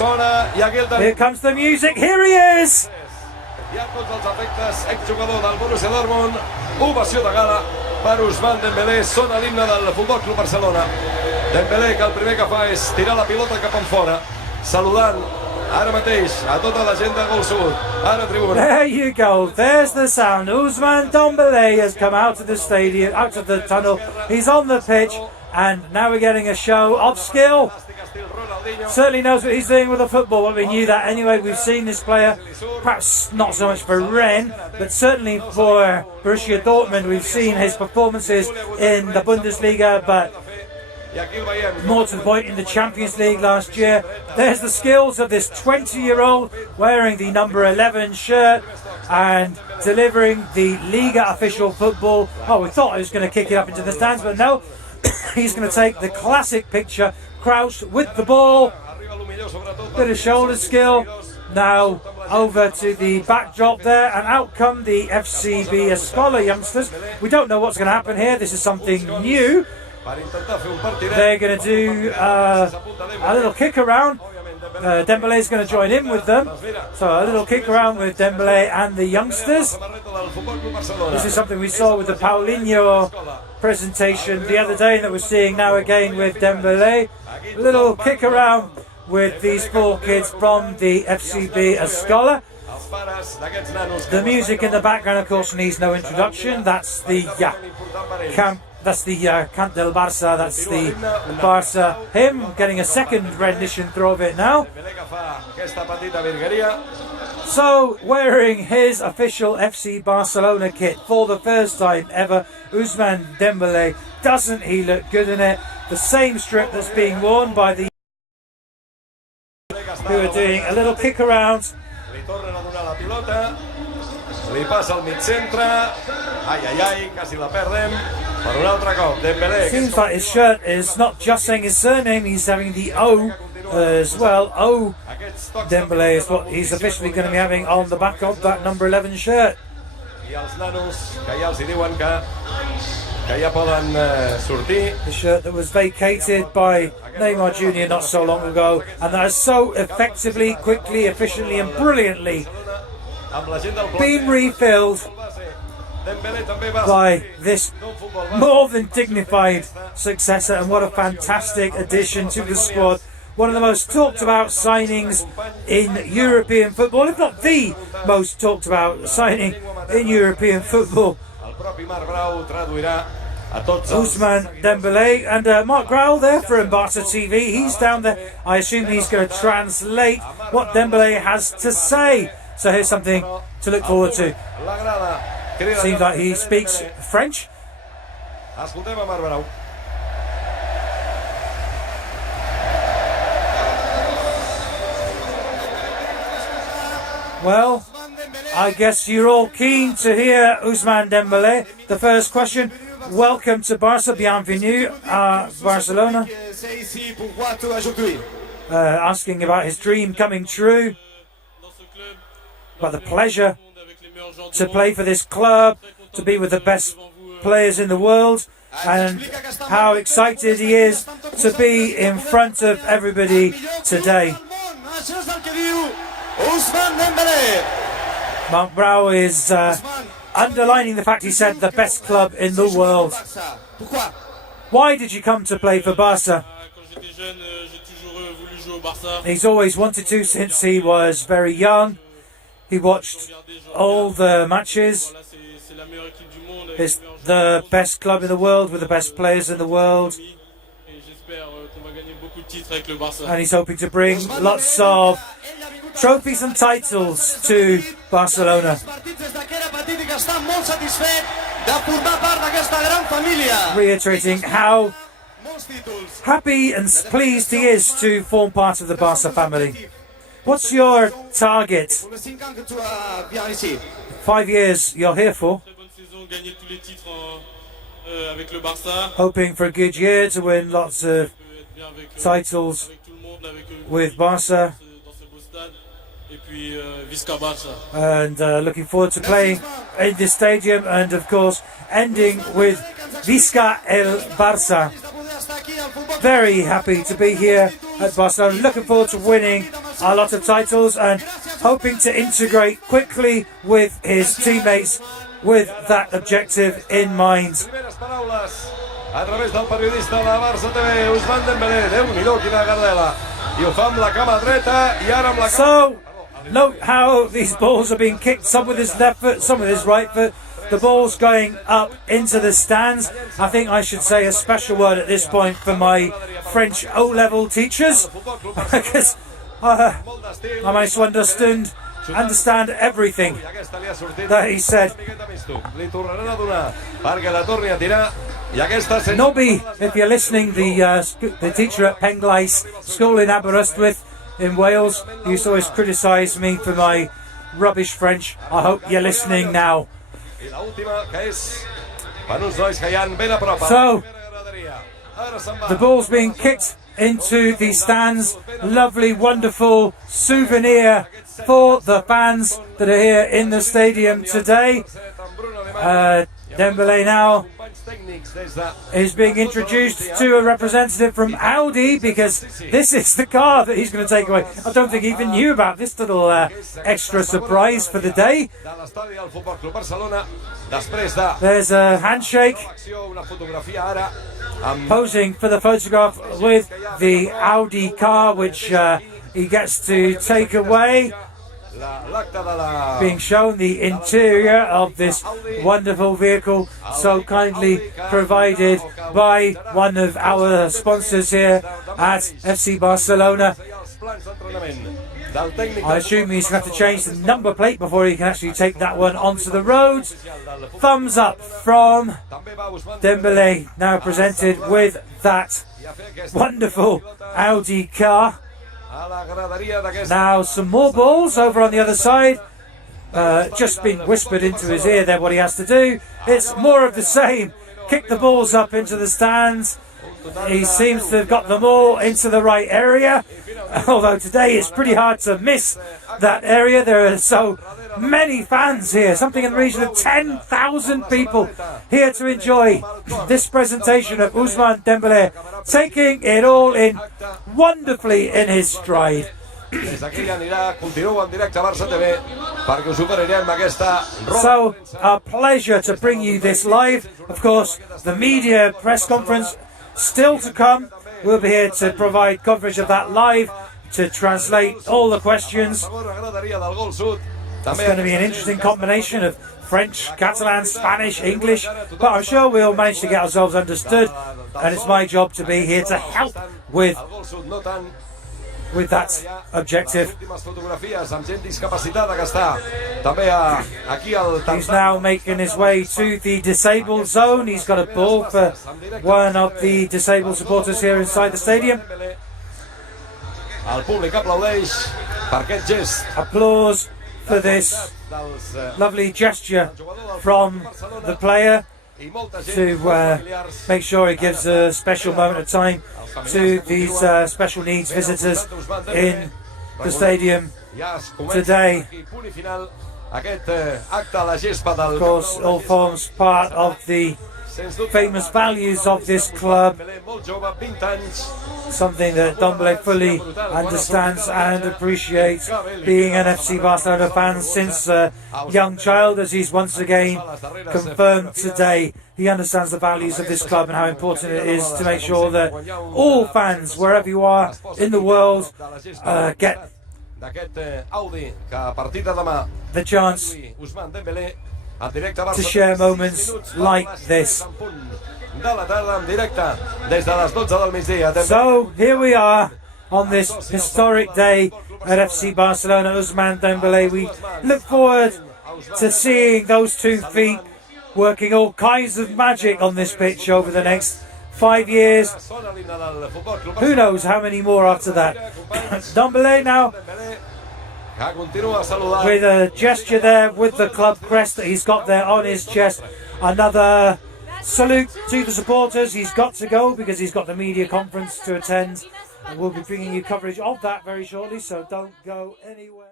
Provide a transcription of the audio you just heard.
Here comes the music, here he is! I a tots els efectes, exjugador del Borussia Dortmund, ovació de gala per Ousmane Dembélé, sona l'himne del Futbol Club Barcelona. Dembélé, que el primer que fa és tirar la pilota cap enfora, saludant ara mateix a tota la gent de Gol Sud, ara tribuna. There you go, there's the sound. Ousmane Dembélé has come out of the stadium, out of the tunnel, he's on the pitch, and now we're getting a show of skill. Certainly knows what he's doing with the football, but we knew that anyway. We've seen this player, perhaps not so much for Rennes, but certainly for Borussia Dortmund. We've seen his performances in the Bundesliga, but more to the point in the Champions League last year. There's the skills of this 20-year-old wearing the number 11 shirt and delivering the Liga official football. Oh, we thought he was going to kick it up into the stands, but no. He's going to take the classic picture, crouched with the ball, bit of shoulder skill. Now over to the backdrop there, and out come the FCB Escola youngsters. We don't know what's going to happen here. This is something new. They're going to do a little kick around. Dembélé is going to join in with them. So a little kick around with Dembélé and the youngsters. This is something we saw with the Paulinho presentation the other day that we're seeing now again with Dembélé. A little kick around with these four kids from the FCB Escola. The music in the background, of course, needs no introduction. That's the camp. That's the Cant del Barça, that's the Barça hymn, getting a second rendition through of it now. So, wearing his official FC Barcelona kit for the first time ever, Ousmane Dembélé, doesn't he look good in it? The same strip that's being worn by the who are doing a little kick around. Li passa al mig centre, quasi la perdem, per un altre cop, Dembélé. Seems like his shirt is not just saying his surname, he's having the O as well. O Dembélé is what he's officially going to be having on the back of that number 11 shirt. I els nanos, que ja els diuen que ja poden sortir. The shirt that was vacated by Neymar Jr. not so long ago, and that has so effectively, quickly, efficiently and brilliantly been refilled by this more than dignified successor, and what a fantastic addition to the squad. One of the most talked about signings in European football, if not the most talked about signing in European football. Ousmane Dembélé, and Mark Growell there from Barca TV, he's down there. I assume he's going to translate what Dembélé has to say. So here's something to look forward to. Seems like he speaks French. Well, I guess you're all keen to hear Ousmane Dembélé. The first question, welcome to Barca, bienvenue à Barcelona. Asking about his dream coming true, about the pleasure to play for this club, to be with the best players in the world, and how excited he is to be in front of everybody today. Mark Brow is underlining the fact he said the best club in the world. Why did you come to play for Barca? He's always wanted to since he was very young. He watched all the matches. It's the best club in the world with the best players in the world. And he's hoping to bring lots of trophies and titles to Barcelona. Reiterating how happy and pleased he is to form part of the Barca family. What's your target? 5 years you're here for? Hoping for a good year to win lots of titles with Barca. And looking forward to playing in this stadium, and of course ending with Visca el Barça. very happy to be here at Barcelona. Looking forward to winning a lot of titles and hoping to integrate quickly with his teammates with that objective in mind. A través del periodista de Barça TV, Ousmane Dembélé, Déu-n'hi-do, quina gardela. I ho fa amb la cama dreta i ara amb la cama... So, note how these balls are being kicked, some with his left foot, some with his right foot. The ball's going up into the stands. I think I should say a special word at this point for my French O-level teachers, because I managed to understand everything that he said. Nobby, if you're listening, the teacher at Penglais School in Aberystwyth in Wales, he used to always criticise me for my rubbish French. I hope you're listening now. So, the ball's being kicked into the stands. Lovely, wonderful souvenir for the fans that are here in the stadium today. Dembélé now is being introduced to a representative from Audi, because this is the car that he's going to take away. I don't think he even knew about this little extra surprise for the day. There's a handshake, posing for the photograph with the Audi car, which he gets to take away. Being shown the interior of this wonderful vehicle, so kindly provided by one of our sponsors here at FC Barcelona. I assume he's going to have to change the number plate before he can actually take that one onto the road. Thumbs up from Dembélé, now presented with that wonderful Audi car. Now some more balls over on the other side. Just been whispered into his ear there what he has to do. It's more of the same. Kick the balls up into the stands. He seems to have got them all into the right area, although today it's pretty hard to miss that area. There are so many fans here, something in the region of 10,000 people here to enjoy this presentation of Ousmane Dembélé, taking it all in wonderfully in his stride. So, a pleasure to bring you this live. Of course, the media press conference still to come. We'll be here to provide coverage of that live, to translate all the questions. It's going to be an interesting combination of French, Catalan, Spanish, English, but I'm sure we'll manage to get ourselves understood, and it's my job to be here to help with that objective. He's now making his way to the disabled zone. He's got a ball for one of the disabled supporters here inside the stadium. Applause for this lovely gesture from the player to make sure he gives a special moment of time to these special needs visitors in the stadium today. Of course, all forms part of the famous values of this club, something that Dembélé fully understands and appreciates, being an FC Barcelona fan since a young child, as he's once again confirmed today. He understands the values of this club and how important it is to make sure that all fans, wherever you are in the world, get the chance to share moments like this. So here we are on this historic day at FC Barcelona. Ousmane Dembélé, we look forward to seeing those 2 feet working all kinds of magic on this pitch over the next 5 years. Who knows how many more after that. Dembélé now with a gesture there with the club crest that he's got there on his chest. Another salute to the supporters. He's got to go because he's got the media conference to attend, and we'll be bringing you coverage of that very shortly, so don't go anywhere.